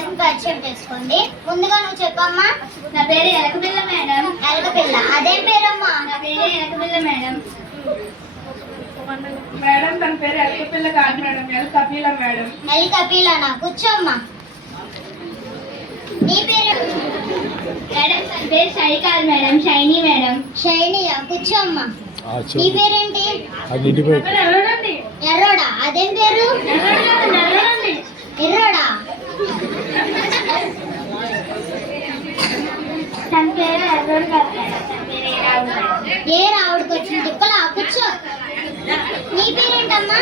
Class ని పరిచయం చేసుకోండి. ముందుగా నువ్వు చెప్పమ్మా. నా పేరు ఎలకపిల్ల మేడం. ఎలకపిల్ల, అదేం పేరమ్మా? నా పేరు ఎలకపిల్ల మేడం. మేడం తన పేరు ఎలకపిల్ల కాదు మేడం, ఎలకపిల్ల మేడం. ఎలకపిల్లనా? కూర్చోమ్మా. నీ పేరు? మేడం తన పేరు షై కాదు మేడం, షైనీ మేడం. షైనియా? కూర్చోమ్మా. నీ పేరేంటి? ఎర్రడండి. ఎర్రోడా? అదేం పేరు? ఎర్రోడా? తన పేరు ఎర్రోడు కాదు మేడం, తన పేరు ఏ రావుడు మేడం. ఏ రావుడికి వచ్చిన తిప్పలా? కూర్చో. నీ పేరేంటమ్మా?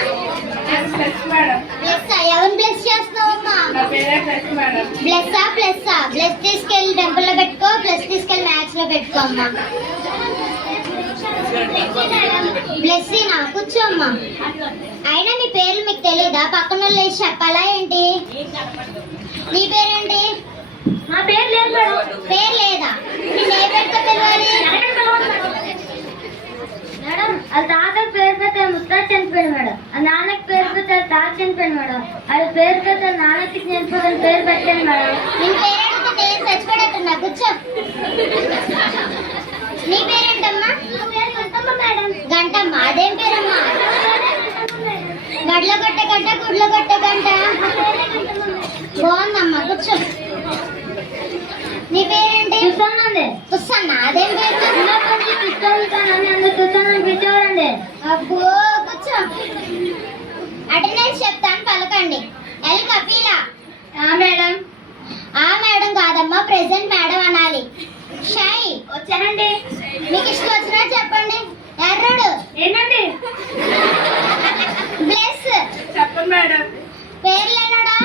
Plus madam. బ్లెస్. ఎవరిని బ్లెస్ చేస్తున్నావమ్మా? నా పేరే ప్లస్ మేడం. బ్లెస్సా? ప్లస్సా? బ్లెస్ తీసుకెళ్ళి టెంపుల్ లో పెట్టుకో, ప్లస్ తీసుకెళ్ళి మ్యాథ్స్ లో పెట్టుకో అమ్మా. బ్లెస్సీనా? కూర్చోమ్మా. అయినా మీ పేర్లు మీకు తెలీదా? పక్కన వాళ్ళు లేచి చెప్పాలా ఏంటి? నీ పేరేంటి? నా పేరు లేదు మేడం. పేరు లేదా? నేను ఏ పేరుతో పిలవాలి? మేడం అది తాత పేరు పెద్ద ముత్తాత చనిపోయాడు మేడం. ఆ నాన్నకి పేరు పెద్ద తాత చనిపోయాడు మేడం. అది పేరు పెద్ద నాన్నకి చనిపోయిన పేరు పెట్టాను మేడం. నేను పేరెంట్తో నేను చచ్చిపోయేట్టున్నా. కూర్చో. నీ పేరేంటమ్మా? మేడం గంటమ్మ. అదేం పేరమ్మా? గడ్ల కొట్టే గంట, గుడ్ల కొట్టే గంట. బాగుందమ్మా. కూర్చో. నీ పేరేంటి? చూస్తానండి. తుస్సన్న. అదేం పేరు? చూస్తానని పిలిచేవారండి. అబ్బో. కూర్చో. అటెండెన్స్ చెప్తాను, పలకండి. ఎల్ కపిల. మేడం. ఆ మేడం కాదమ్మా, ప్రెసెంట్ మేడం అనాలి. షై. వచ్చానండి. మీకు ఇష్టం వచ్చినా చెప్పండి. ఎర్రడు. ఏంటండి? బ్లెస్. చెప్పండి మేడం. పేరు లేనోడా?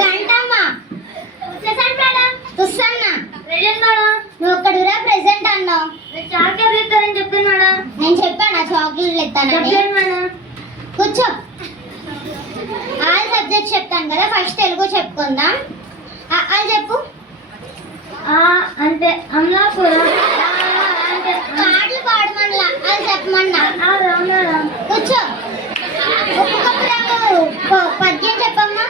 గంటమ్మ. వచ్చేసాను మేడం. తుస్సన్న. Present madam. నువ్వు ఒక్కడిరా ప్రెసెంట్ అన్నావు. మీరు చాక్లెట్ ఇస్తారని చెప్పాను మేడం. నేను చెప్పాను చాక్లెట్లు ఇస్తానని. చెప్పాను మేడం. కూర్చో. ఆల్ సబ్జెక్ట్ చెప్తాను కదా, ఫస్ట్ తెలుగు చెప్పుకుందాం. అది చెప్పు. అంటే అమలాపురం అంటే పాటలు పాడమన్నా, అది చెప్పమన్నా. మేడం. కూర్చో. పద్యం చెప్పమ్మా.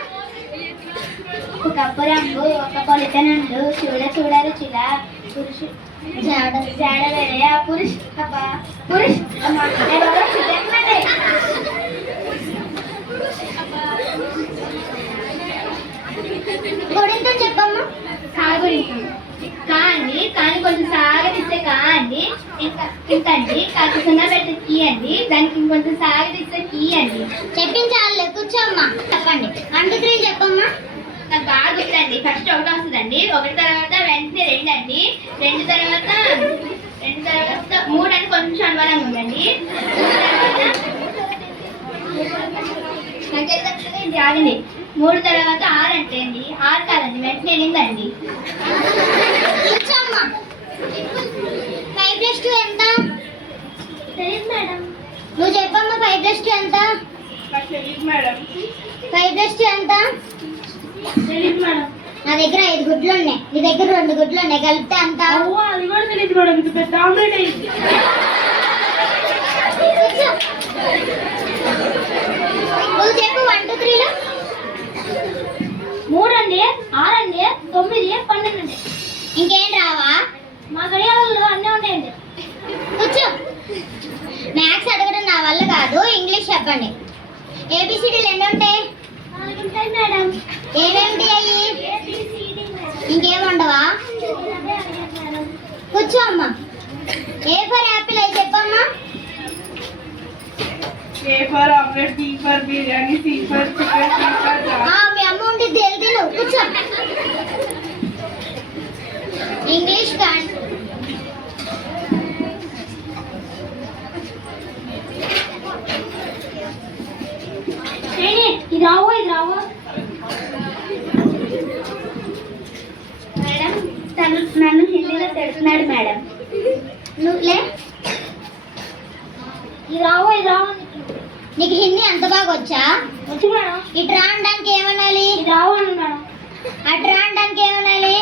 కప్పు రంగు ఒక కొలితనుండు చూడ చూడరు చిల పురుషు జాడవేరే ఆ పురుష్ పురుష్ గుడింతో చెప్పమ్మా. సాగుడింపు కా అండి, కానీ కొంచెం సాగరిస్తే కా అండి, ఇంకా ఇంతండి కాకి సున్నా పెడితే కీ అండి, దానికి ఇంకొంచెం సాగరిస్తే కీ అండి. చెప్పించాలే. కూర్చోమ్మా. చెప్పండి. 1 2 3 చెప్పమ్మా. నాకు బాగా గుర్తండి. ఫస్ట్ ఒకటి వస్తుందండి, ఒకటి తర్వాత వెంటనే 2 అండి, 2 తర్వాత 3 అని కొంచెం అనుమానంగా ఉందండి. నాకేంటంటే ఆగండి. 3 తర్వాత 6 అంటే అండి, 6 కాదండి, వెంటనే 8 అండి. కూర్చోమ్మా. 5 + 2 ఎంత? తెలియదు మేడం. నువ్వు చెప్పమ్మా. 5 + 2 ఎంత? నాకు తెలియదు మేడం. 5 + 2 ఎంత? తెలియదు మేడం. నా దగ్గర 5 గుడ్లు ఉన్నాయి, నీ దగ్గర 2 గుడ్లు ఉన్నాయి, కలిపితే అంత. అది కూడా తెలియదు మేడం. ఇది పెద్ద ఆమ్లెట్ అయింది. కూర్చో. నువ్వు చెప్పు. 1 2 3 లో 3 అండి, 6 అండి, 9, 12 అండి. ఇంకేం రావా? మా గడియాలలో అన్నీ ఉన్నాయండి. కూర్చో. మ్యాథ్స్ అడగడం నా వల్ల కాదు, ఇంగ్లీష్ చెప్పండి. ఏబిసిడీలు ఎన్ని ఉంటాయి? 4 ఉంటాయి మేడం. ఏమేమిటి అయ్యి? ఇంకేం ఉండవా? కూర్చో అమ్మా. ఏ ఫర్ యాపిల్ అయి చెప్పమ్మా. A for omelette, B for biryani, C for chicken, D for మీ అమ్మ ఉంటుంది తెలుగు. కూర్చో. ఇంగ్లీష్ కాన్. ఇది రావు, ఇది రావు మేడం. తను నన్ను హిందీలో తిడుతున్నాడు మేడం. నువ్వులే. ఇది రావు, ఇది రావు. నీకు హిందీ అంత బాగా వచ్చా? వచ్చి మేడం. ఇటు రావడానికి ఏమనాలి? ఇది రావు అని మేడం. అటు రావడానికి ఏమనాలి?